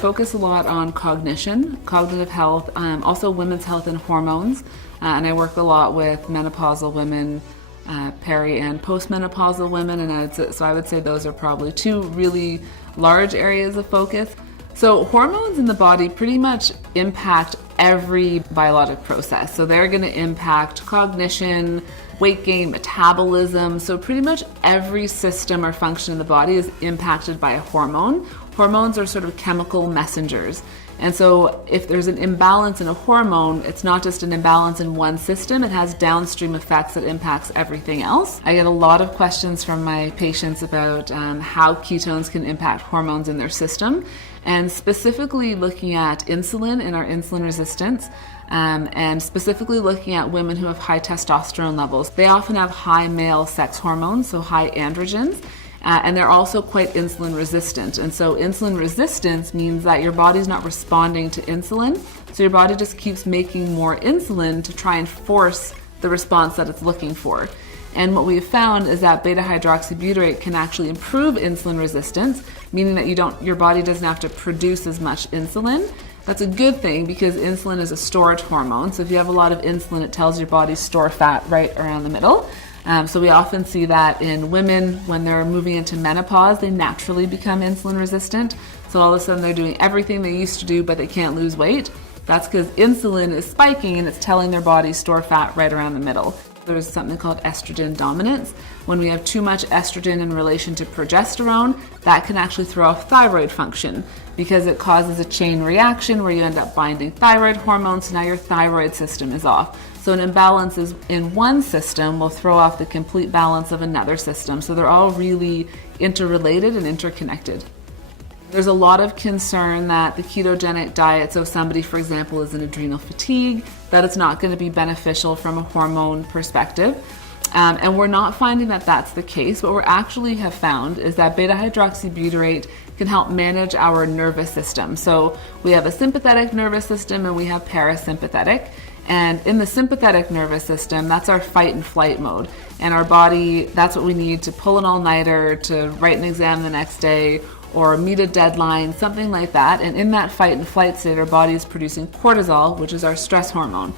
focus a lot on cognition, cognitive health, also women's health and hormones, and I work a lot with menopausal women, peri and postmenopausal women, and so I would say those are probably two really large areas of focus. So hormones in the body pretty much impact every biologic process. So they're going to impact cognition, weight gain, metabolism. So pretty much every system or function in the body is impacted by a hormone. Hormones are sort of chemical messengers. And so if there's an imbalance in a hormone, it's not just an imbalance in one system, it has downstream effects that impacts everything else. I get a lot of questions from my patients about how ketones can impact hormones in their system, and specifically looking at insulin and our insulin resistance, and specifically looking at women who have high testosterone levels. They often have high male sex hormones, so high androgens. And they're also quite insulin resistant. And so insulin resistance means that your body's not responding to insulin. So your body just keeps making more insulin to try and force the response that it's looking for. And what we've found is that beta hydroxybutyrate can actually improve insulin resistance, meaning that your body doesn't have to produce as much insulin. That's a good thing because insulin is a storage hormone. So if you have a lot of insulin, it tells your body store fat right around the middle. So we often see that in women when they're moving into menopause, they naturally become insulin resistant. So all of a sudden they're doing everything they used to do, but they can't lose weight. That's because insulin is spiking and it's telling their body store fat right around the middle. There's something called estrogen dominance. When we have too much estrogen in relation to progesterone, that can actually throw off thyroid function because it causes a chain reaction where you end up binding thyroid hormones, so now your thyroid system is off. So an imbalance in one system will throw off the complete balance of another system. So they're all really interrelated and interconnected. There's a lot of concern that the ketogenic diet, so if somebody, for example, is in adrenal fatigue, that it's not going to be beneficial from a hormone perspective. And we're not finding that that's the case. What we actually have found is that beta hydroxybutyrate can help manage our nervous system. So we have a sympathetic nervous system and we have parasympathetic. And in the sympathetic nervous system, that's our fight and flight mode. And our body, that's what we need to pull an all-nighter, to write an exam the next day, or meet a deadline, something like that. And in that fight and flight state, our body is producing cortisol, which is our stress hormone.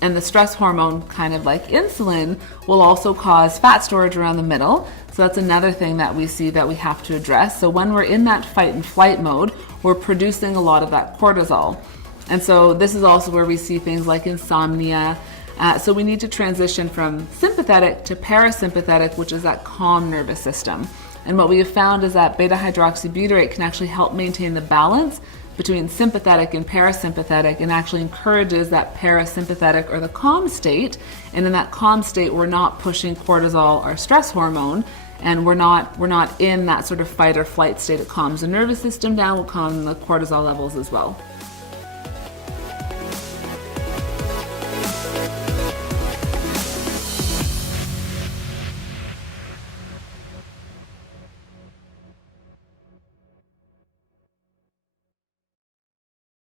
And the stress hormone, kind of like insulin, will also cause fat storage around the middle. So that's another thing that we see that we have to address. So when we're in that fight and flight mode, we're producing a lot of that cortisol. And so this is also where we see things like insomnia. So we need to transition from sympathetic to parasympathetic, which is that calm nervous system. And what we have found is that beta hydroxybutyrate can actually help maintain the balance between sympathetic and parasympathetic, and actually encourages that parasympathetic or the calm state. And in that calm state, we're not pushing cortisol, our stress hormone, and we're not in that sort of fight or flight state. It calms the nervous system down, will calm the cortisol levels as well.